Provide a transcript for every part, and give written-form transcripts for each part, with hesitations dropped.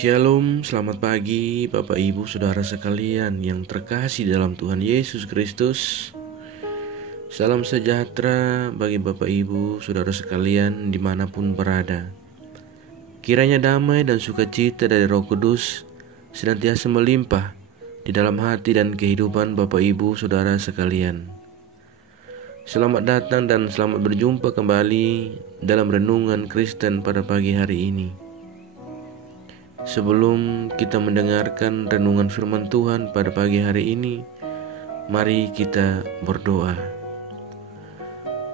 Shalom, selamat pagi Bapak Ibu Saudara sekalian yang terkasih dalam Tuhan Yesus Kristus. Salam sejahtera bagi Bapak Ibu Saudara sekalian dimanapun berada. Kiranya damai dan sukacita dari Roh Kudus senantiasa melimpah di dalam hati dan kehidupan Bapak Ibu Saudara sekalian. Selamat datang dan selamat berjumpa kembali dalam Renungan Kristen pada pagi hari ini. Sebelum kita mendengarkan renungan firman Tuhan pada pagi hari ini, mari kita berdoa.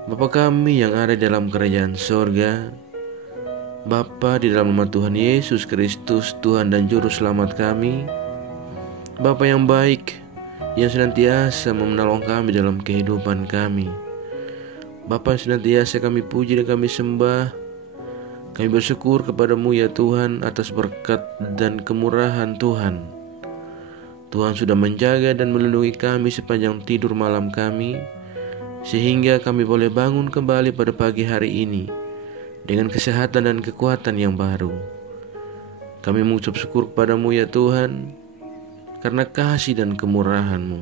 Bapa kami yang ada dalam kerajaan sorga, Bapa di dalam nama Tuhan Yesus Kristus, Tuhan dan Juru Selamat kami, Bapa yang baik, yang senantiasa menolong kami dalam kehidupan kami. Bapa yang senantiasa kami puji dan kami sembah. Kami bersyukur kepadamu ya Tuhan atas berkat dan kemurahan Tuhan. Tuhan sudah menjaga dan melindungi kami sepanjang tidur malam kami, sehingga kami boleh bangun kembali pada pagi hari ini dengan kesehatan dan kekuatan yang baru. Kami mengucap syukur kepadamu ya Tuhan karena kasih dan kemurahan-Mu.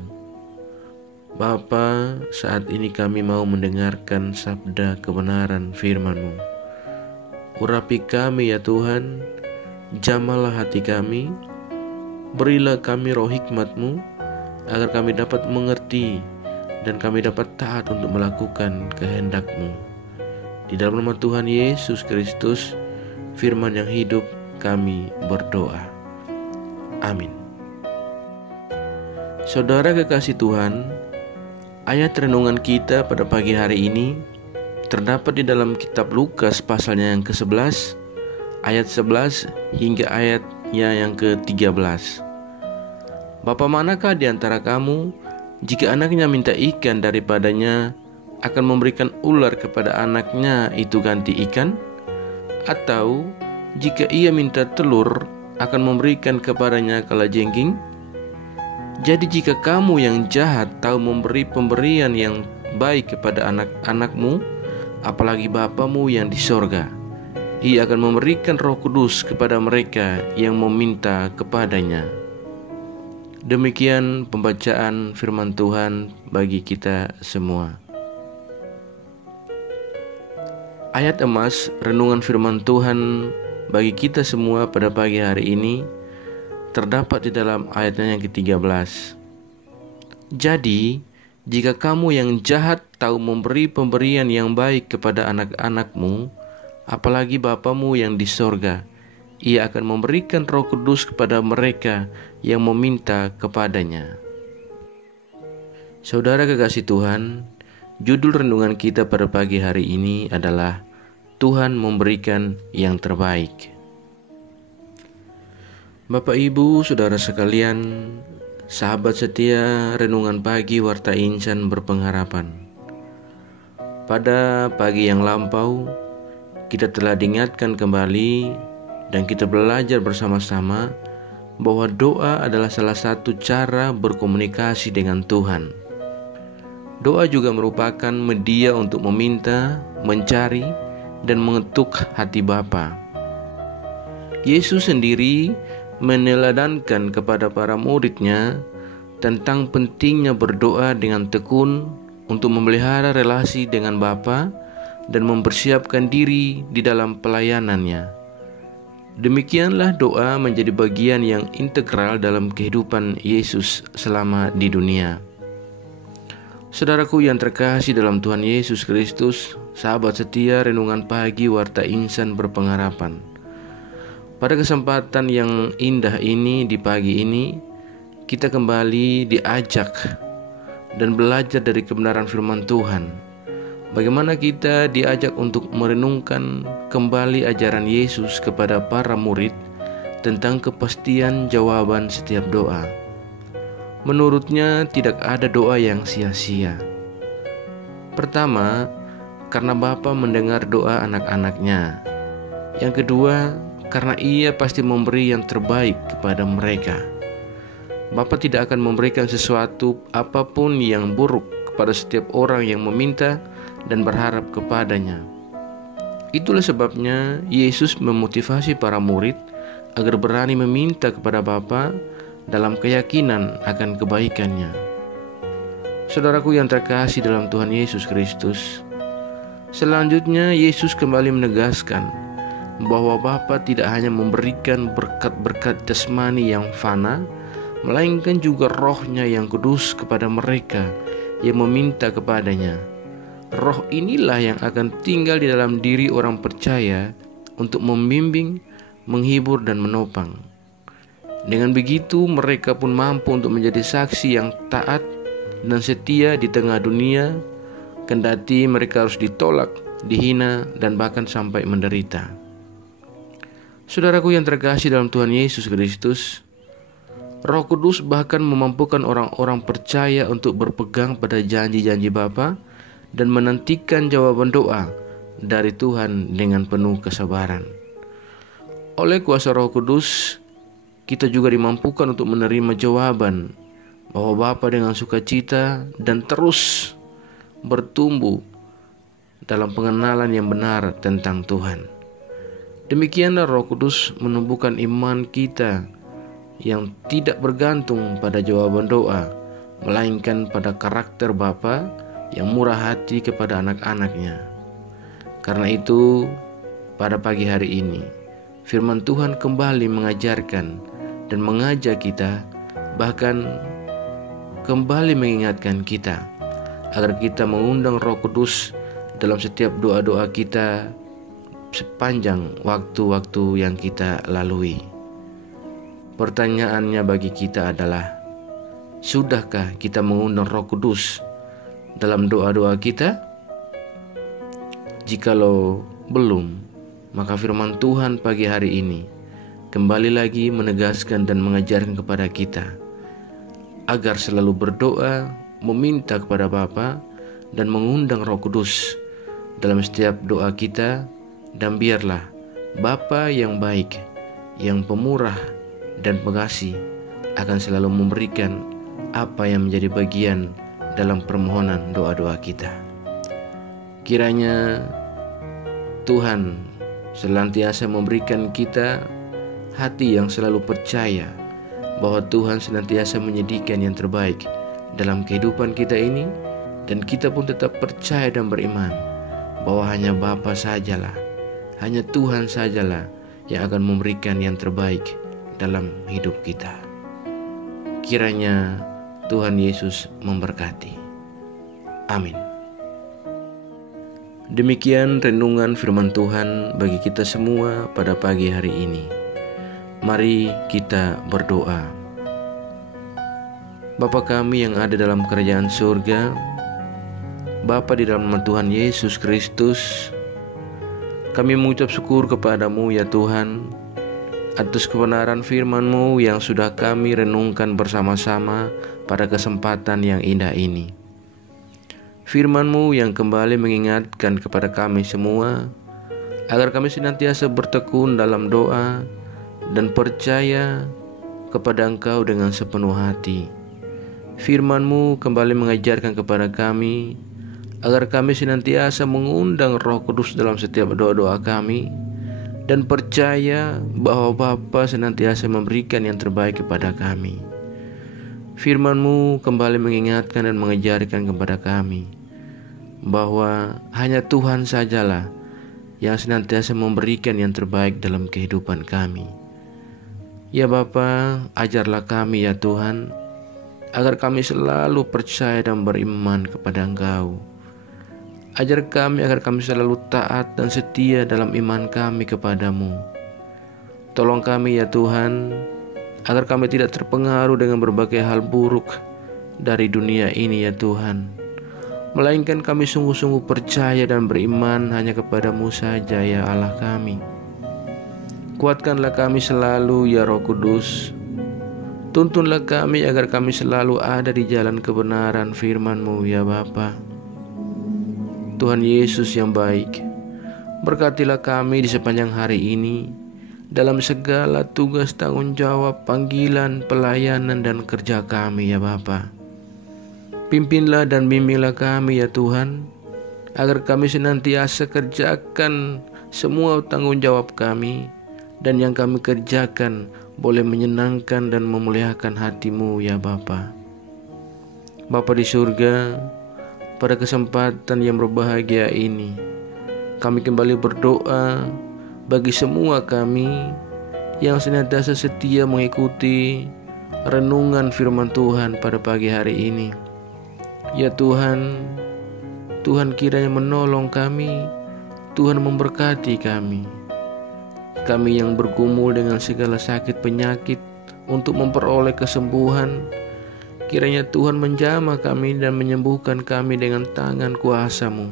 Bapa, saat ini kami mau mendengarkan sabda kebenaran firman-Mu. Urapi kami ya Tuhan, jamalah hati kami, berilah kami roh hikmat-Mu, agar kami dapat mengerti dan kami dapat taat untuk melakukan kehendak-Mu. Di dalam nama Tuhan Yesus Kristus, firman yang hidup, kami berdoa. Amin. Saudara kekasih Tuhan, ayat renungan kita pada pagi hari ini terdapat di dalam kitab Lukas pasalnya yang ke-11, ayat 11 hingga ayatnya yang ke-13. Bapa manakah di antara kamu, jika anaknya minta ikan daripadanya, akan memberikan ular kepada anaknya itu ganti ikan? Atau jika ia minta telur, akan memberikan kepadanya kalajengking? Jadi jika kamu yang jahat tahu memberi pemberian yang baik kepada anak-anakmu, apalagi Bapamu yang di sorga, Ia akan memberikan Roh Kudus kepada mereka yang meminta kepadanya. Demikian pembacaan firman Tuhan bagi kita semua. Ayat emas renungan firman Tuhan bagi kita semua pada pagi hari ini terdapat di dalam ayatnya yang ke-13. Jadi jika kamu yang jahat tahu memberi pemberian yang baik kepada anak-anakmu, apalagi Bapamu yang di sorga, Ia akan memberikan Roh Kudus kepada mereka yang meminta kepadanya. Saudara kekasih Tuhan, judul renungan kita pada pagi hari ini adalah Tuhan memberikan yang terbaik. Bapak Ibu, saudara sekalian, sahabat setia renungan pagi Warta Insan Berpengharapan. Pada pagi yang lampau, kita telah diingatkan kembali dan kita belajar bersama-sama bahwa doa adalah salah satu cara berkomunikasi dengan Tuhan. Doa juga merupakan media untuk meminta, mencari, dan mengetuk hati Bapa. Yesus sendiri meneladankan kepada para murid-Nya tentang pentingnya berdoa dengan tekun untuk memelihara relasi dengan Bapa dan mempersiapkan diri di dalam pelayanannya. Demikianlah doa menjadi bagian yang integral dalam kehidupan Yesus selama di dunia. Saudaraku yang terkasih dalam Tuhan Yesus Kristus, sahabat setia renungan pagi Warta Insan Berpengharapan. Pada kesempatan yang indah ini di pagi ini, kita kembali diajak dan belajar dari kebenaran firman Tuhan. Bagaimana kita diajak untuk merenungkan kembali ajaran Yesus kepada para murid tentang kepastian jawaban setiap doa. Menurutnya tidak ada doa yang sia-sia. Pertama, karena Bapa mendengar doa anak-anaknya. Yang kedua, karena Ia pasti memberi yang terbaik kepada mereka. Bapa tidak akan memberikan sesuatu apapun yang buruk kepada setiap orang yang meminta dan berharap kepadanya. Itulah sebabnya Yesus memotivasi para murid agar berani meminta kepada Bapa dalam keyakinan akan kebaikannya. Saudaraku yang terkasih dalam Tuhan Yesus Kristus, selanjutnya Yesus kembali menegaskan bahwa Bapa tidak hanya memberikan berkat-berkat jasmani yang fana, melainkan juga Roh-Nya yang kudus kepada mereka yang meminta kepadanya. Roh inilah yang akan tinggal di dalam diri orang percaya untuk membimbing, menghibur, dan menopang. Dengan begitu mereka pun mampu untuk menjadi saksi yang taat dan setia di tengah dunia, kendati mereka harus ditolak, dihina, dan bahkan sampai menderita. Saudaraku yang terkasih dalam Tuhan Yesus Kristus, Roh Kudus bahkan memampukan orang-orang percaya untuk berpegang pada janji-janji Bapa dan menantikan jawaban doa dari Tuhan dengan penuh kesabaran. Oleh kuasa Roh Kudus, kita juga dimampukan untuk menerima jawaban bahwa Bapa dengan sukacita dan terus bertumbuh dalam pengenalan yang benar tentang Tuhan. Demikianlah Roh Kudus menumbuhkan iman kita yang tidak bergantung pada jawaban doa, melainkan pada karakter Bapa yang murah hati kepada anak-anaknya. Karena itu, pada pagi hari ini, firman Tuhan kembali mengajarkan dan mengajak kita, bahkan kembali mengingatkan kita, agar kita mengundang Roh Kudus dalam setiap doa-doa kita sepanjang waktu-waktu yang kita lalui. Pertanyaannya bagi kita adalah, sudahkah kita mengundang Roh Kudus dalam doa-doa kita? Jikalau belum, maka firman Tuhan pagi hari ini kembali lagi menegaskan dan mengajarkan kepada kita agar selalu berdoa, meminta kepada Bapa, dan mengundang Roh Kudus dalam setiap doa kita. Dan biarlah Bapa yang baik, yang pemurah dan pengasih akan selalu memberikan apa yang menjadi bagian dalam permohonan doa-doa kita. Kiranya Tuhan senantiasa memberikan kita hati yang selalu percaya bahwa Tuhan senantiasa menyediakan yang terbaik dalam kehidupan kita ini, dan kita pun tetap percaya dan beriman bahwa hanya Bapa sajalah, hanya Tuhan sajalah yang akan memberikan yang terbaik dalam hidup kita. Kiranya Tuhan Yesus memberkati. Amin. Demikian renungan firman Tuhan bagi kita semua pada pagi hari ini. Mari kita berdoa. Bapa kami yang ada dalam kerajaan surga, Bapa di dalam nama Tuhan Yesus Kristus, kami mengucap syukur kepadamu ya Tuhan, atas kebenaran firman-Mu yang sudah kami renungkan bersama-sama pada kesempatan yang indah ini. Firman-Mu yang kembali mengingatkan kepada kami semua, agar kami senantiasa bertekun dalam doa dan percaya kepada Engkau dengan sepenuh hati. Firman-Mu kembali mengajarkan kepada kami, agar kami senantiasa mengundang Roh Kudus dalam setiap doa-doa kami, dan percaya bahwa Bapa senantiasa memberikan yang terbaik kepada kami. Firman-Mu kembali mengingatkan dan mengajarkan kepada kami bahwa hanya Tuhan sajalah yang senantiasa memberikan yang terbaik dalam kehidupan kami. Ya Bapa, ajarlah kami ya Tuhan, agar kami selalu percaya dan beriman kepada Engkau. Ajar kami agar kami selalu taat dan setia dalam iman kami kepadamu. Tolong kami ya Tuhan, agar kami tidak terpengaruh dengan berbagai hal buruk dari dunia ini ya Tuhan, melainkan kami sungguh-sungguh percaya dan beriman hanya kepadamu saja ya Allah kami. Kuatkanlah kami selalu ya Roh Kudus. Tuntunlah kami agar kami selalu ada di jalan kebenaran firman-Mu ya Bapa. Tuhan Yesus yang baik, berkatilah kami di sepanjang hari ini dalam segala tugas tanggung jawab, panggilan, pelayanan, dan kerja kami ya Bapa. Pimpinlah dan bimbinglah kami ya Tuhan, agar kami senantiasa kerjakan semua tanggung jawab kami dan yang kami kerjakan boleh menyenangkan dan memuliakan hati-Mu ya Bapa. Bapa di surga, pada kesempatan yang berbahagia ini, kami kembali berdoa bagi semua kami yang senantiasa setia mengikuti renungan firman Tuhan pada pagi hari ini. Ya Tuhan, Tuhan kiranya menolong kami, Tuhan memberkati kami. Kami yang bergumul dengan segala sakit penyakit untuk memperoleh kesembuhan, kiranya Tuhan menjamah kami dan menyembuhkan kami dengan tangan kuasa-Mu.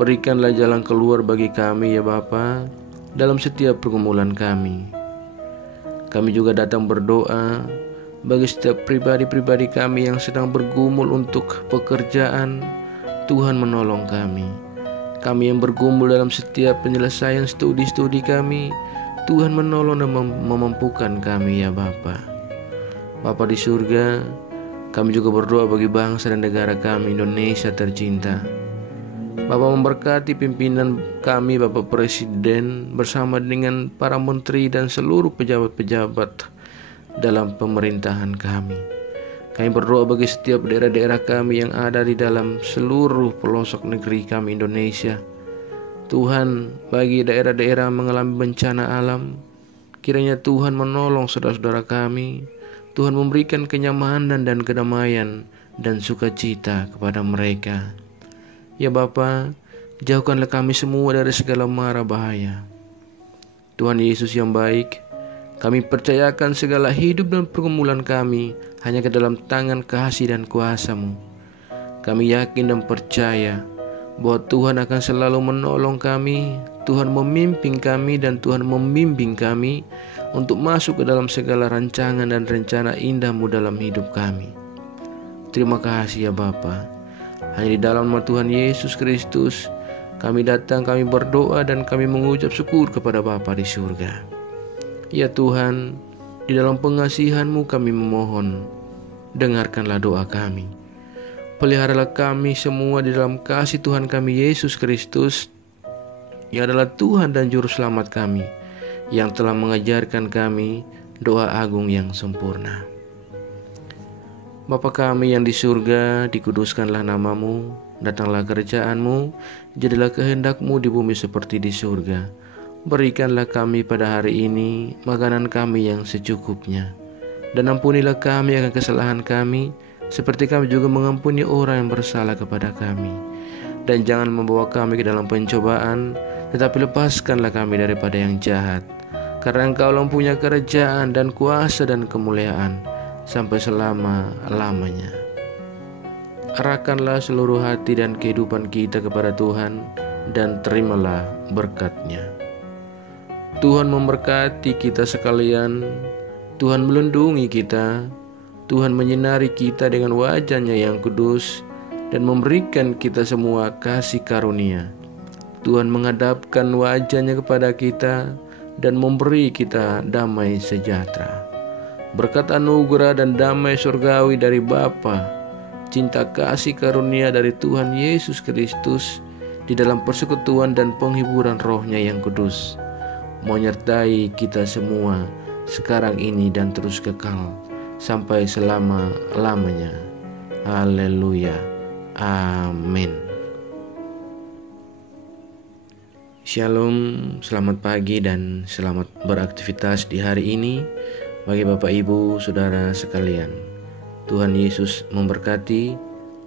Berikanlah jalan keluar bagi kami ya Bapa, dalam setiap pergumulan kami. Kami juga datang berdoa bagi setiap pribadi-pribadi kami yang sedang bergumul untuk pekerjaan. Tuhan menolong kami. Kami yang bergumul dalam setiap penyelesaian studi-studi kami, Tuhan menolong dan memampukan kami ya Bapa. Bapa di surga, kami juga berdoa bagi bangsa dan negara kami Indonesia tercinta. Bapa memberkati pimpinan kami, Bapak Presiden bersama dengan para menteri dan seluruh pejabat-pejabat dalam pemerintahan kami. Kami berdoa bagi setiap daerah-daerah kami yang ada di dalam seluruh pelosok negeri kami Indonesia. Tuhan, bagi daerah-daerah mengalami bencana alam, kiranya Tuhan menolong saudara-saudara kami. Tuhan memberikan kenyamanan dan kedamaian dan sukacita kepada mereka. Ya Bapa, jauhkanlah kami semua dari segala mara bahaya. Tuhan Yesus yang baik, kami percayakan segala hidup dan pergumulan kami hanya ke dalam tangan kasih dan kuasa-Mu. Kami yakin dan percaya bahwa Tuhan akan selalu menolong kami, Tuhan memimpin kami dan Tuhan membimbing kami untuk masuk ke dalam segala rancangan dan rencana indah-Mu dalam hidup kami. Terima kasih ya Bapa. Hanya di dalam nama Tuhan Yesus Kristus kami datang, kami berdoa dan kami mengucap syukur kepada Bapa di surga. Ya Tuhan, di dalam pengasihan-Mu kami memohon, dengarkanlah doa kami. Peliharalah kami semua di dalam kasih Tuhan kami Yesus Kristus, yang adalah Tuhan dan Juru Selamat kami, yang telah mengajarkan kami doa agung yang sempurna. Bapa kami yang di surga, dikuduskanlah nama-Mu, datanglah kerajaan-Mu, jadilah kehendak-Mu di bumi seperti di surga. Berikanlah kami pada hari ini makanan kami yang secukupnya, dan ampunilah kami akan kesalahan kami, seperti kami juga mengampuni orang yang bersalah kepada kami. Dan jangan membawa kami ke dalam pencobaan, tetapi lepaskanlah kami daripada yang jahat. Karena Engkau mempunyai kerajaan dan kuasa dan kemuliaan sampai selama-lamanya. Arahkanlah seluruh hati dan kehidupan kita kepada Tuhan, dan terimalah berkat-Nya. Tuhan memberkati kita sekalian, Tuhan melindungi kita, Tuhan menyinari kita dengan wajah-Nya yang kudus, dan memberikan kita semua kasih karunia. Tuhan menghadapkan wajah-Nya kepada kita, dan memberi kita damai sejahtera. Berkat anugerah dan damai surgawi dari Bapa, cinta kasih karunia dari Tuhan Yesus Kristus, di dalam persekutuan dan penghiburan Roh-Nya yang kudus, menyertai kita semua sekarang ini dan terus kekal sampai selama-lamanya. Haleluya. Amin. Shalom, selamat pagi dan selamat beraktivitas di hari ini bagi Bapak Ibu Saudara sekalian. Tuhan Yesus memberkati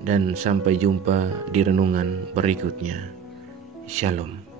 dan sampai jumpa di renungan berikutnya. Shalom.